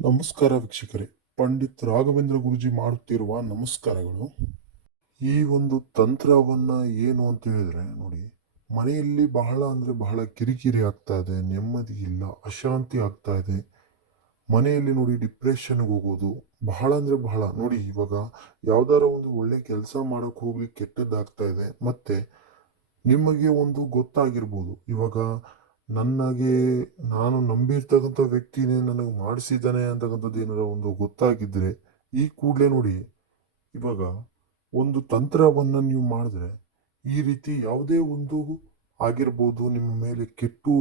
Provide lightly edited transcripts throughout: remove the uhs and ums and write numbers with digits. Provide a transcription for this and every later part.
ನಮಸ್ಕಾರ ವೀಕ್ಷಕರೇ. ಪಂಡಿತ್ ರಾಘವೇಂದ್ರ ಗುರೂಜಿ ಮಾಡುತ್ತಿರುವ ನಮಸ್ಕಾರಗಳು. ಈ ಒಂದು ತಂತ್ರವನ್ನ ಏನು ಅಂತ ಹೇಳಿದ್ರೆ ನೋಡಿ, ಮನೆಯಲ್ಲಿ ಬಹಳ ಅಂದ್ರೆ ಬಹಳ ಕಿರಿಕಿರಿ ಆಗ್ತಾ ಇದೆ, ನೆಮ್ಮದಿ ಇಲ್ಲ, ಅಶಾಂತಿ ಆಗ್ತಾ ಇದೆ. ಮನೆಯಲ್ಲಿ ನೋಡಿ ಡಿಪ್ರೆಷನ್ಗೆ ಹೋಗೋದು ಬಹಳ ಅಂದ್ರೆ ಬಹಳ. ನೋಡಿ ಇವಾಗ ಯಾವ್ದಾರ ಒಂದು ಒಳ್ಳೆ ಕೆಲಸ ಮಾಡಕ್ ಹೋಗ್ಲಿ ಕೆಟ್ಟದ್ದಾಗ್ತಾ ಇದೆ. ಮತ್ತೆ ನಿಮಗೆ ಒಂದು ಗೊತ್ತಾಗಿರ್ಬೋದು, ಇವಾಗ ನನಗೆ ನಾನು ನಂಬಿರ್ತಕ್ಕಂಥ ವ್ಯಕ್ತಿನೇ ನನಗೆ ಮಾಡಿಸಿದ್ದಾನೆ ಅಂತಕ್ಕಂಥದ್ದು ಏನಾರ ಒಂದು ಗೊತ್ತಾಗಿದ್ರೆ ಈ ಕೂಡಲೇ ನೋಡಿ, ಇವಾಗ ಒಂದು ತಂತ್ರವನ್ನ ನೀವು ಮಾಡಿದ್ರೆ ಈ ರೀತಿ ಯಾವುದೇ ಒಂದು ಆಗಿರ್ಬೋದು, ನಿಮ್ಮ ಮೇಲೆ ಕೆಟ್ಟು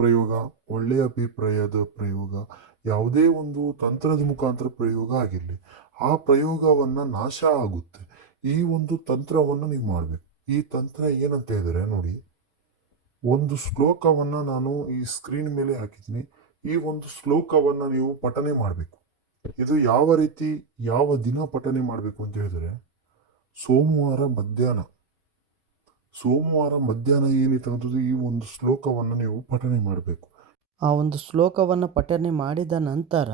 ಪ್ರಯೋಗ, ಒಳ್ಳೆಯ ಅಭಿಪ್ರಾಯದ ಪ್ರಯೋಗ, ಯಾವುದೇ ಒಂದು ತಂತ್ರದ ಮುಖಾಂತರ ಪ್ರಯೋಗ ಆಗಿರಲಿ, ಆ ಪ್ರಯೋಗವನ್ನ ನಾಶ ಆಗುತ್ತೆ. ಈ ಒಂದು ತಂತ್ರವನ್ನು ನೀವು ಮಾಡಬೇಕು. ಈ ತಂತ್ರ ಏನಂತ ಹೇಳಿದ್ರೆ ನೋಡಿ, ಒಂದು ಶ್ಲೋಕವನ್ನ ನಾನು ಈ ಸ್ಕ್ರೀನ್ ಮೇಲೆ ಹಾಕಿದ್ದೀನಿ. ಈ ಒಂದು ಶ್ಲೋಕವನ್ನ ನೀವು ಪಠನೆ ಮಾಡಬೇಕು. ಇದು ಯಾವ ರೀತಿ ಯಾವ ದಿನ ಪಠನೆ ಮಾಡಬೇಕು ಅಂತ ಹೇಳಿದ್ರೆ, ಸೋಮವಾರ ಮಧ್ಯಾಹ್ನ ಏನಿರ್ತಕ್ಕಂಥದ್ದು ಈ ಒಂದು ಶ್ಲೋಕವನ್ನ ನೀವು ಪಠನೆ ಮಾಡಬೇಕು. ಆ ಒಂದು ಶ್ಲೋಕವನ್ನು ಪಠನೆ ಮಾಡಿದ ನಂತರ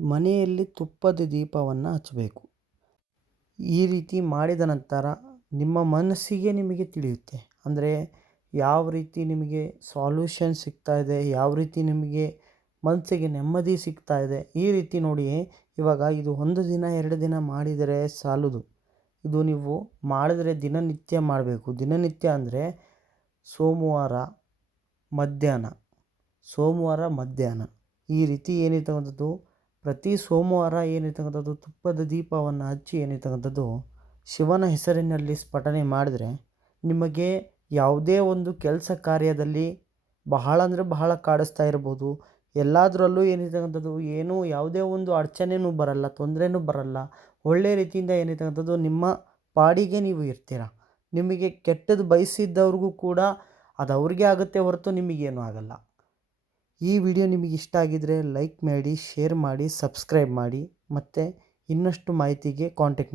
ಮನೆಯಲ್ಲಿ ತುಪ್ಪದ ದೀಪವನ್ನು ಹಚ್ಚಬೇಕು. ಈ ರೀತಿ ಮಾಡಿದ ನಂತರ ನಿಮ್ಮ ಮನಸ್ಸಿಗೆ ನಿಮಗೆ ತಿಳಿಯುತ್ತೆ. ಅಂದರೆ ಯಾವ ರೀತಿ ನಿಮಗೆ ಸಾಲ್ಯೂಷನ್ ಸಿಗ್ತಾ ಇದೆ, ಯಾವ ರೀತಿ ನಿಮಗೆ ಮನಸ್ಸಿಗೆ ನೆಮ್ಮದಿ ಸಿಗ್ತಾ ಇದೆ. ಈ ರೀತಿ ನೋಡಿ, ಇವಾಗ ಇದು 1 ದಿನ 2 ದಿನ ಮಾಡಿದರೆ ಸಾಲದು. ಇದು ನೀವು ಮಾಡಿದರೆ ದಿನನಿತ್ಯ ಮಾಡಬೇಕು. ದಿನನಿತ್ಯ ಅಂದರೆ ಸೋಮವಾರ ಮಧ್ಯಾಹ್ನ ಈ ರೀತಿ ಏನಿರ್ತಕ್ಕಂಥದ್ದು, ಪ್ರತಿ ಸೋಮವಾರ ಏನಿರ್ತಕ್ಕಂಥದ್ದು ತುಪ್ಪದ ದೀಪವನ್ನು ಹಚ್ಚಿ ಏನಿರ್ತಕ್ಕಂಥದ್ದು ಶಿವನ ಹೆಸರಿನಲ್ಲಿ ಸ್ಫಟನೆ ಮಾಡಿದರೆ ನಿಮಗೆ ಯಾವುದೇ ಒಂದು ಕೆಲಸ ಕಾರ್ಯದಲ್ಲಿ ಬಹಳ ಅಂದರೆ ಬಹಳ ಕಾಡಿಸ್ತಾ ಇರ್ಬೋದು. ಎಲ್ಲದರಲ್ಲೂ ಏನಿರ್ತಕ್ಕಂಥದ್ದು ಯಾವುದೇ ಒಂದು ಅಡಚಣೆನೂ ಬರಲ್ಲ, ತೊಂದರೆನೂ ಬರಲ್ಲ. ಒಳ್ಳೆಯ ರೀತಿಯಿಂದ ಏನಿರ್ತಕ್ಕಂಥದ್ದು ನಿಮ್ಮ ಪಾಡಿಗೆ ನೀವು ಇರ್ತೀರ. ನಿಮಗೆ ಕೆಟ್ಟದ್ದು ಬಯಸಿದ್ದವ್ರಿಗೂ ಕೂಡ ಅದು ಅವ್ರಿಗೆ ಆಗುತ್ತೆ ಹೊರತು ನಿಮಗೇನೂ ಆಗಲ್ಲ. ಈ ವಿಡಿಯೋ ನಿಮಗೆ ಇಷ್ಟ ಆಗಿದರೆ ಲೈಕ್ ಮಾಡಿ, ಶೇರ್ ಮಾಡಿ, ಸಬ್ಸ್ಕ್ರೈಬ್ ಮಾಡಿ, ಮತ್ತು ಇನ್ನಷ್ಟು ಮಾಹಿತಿಗೆ ಕಾಂಟ್ಯಾಕ್ಟ್ ಮಾಡಿ.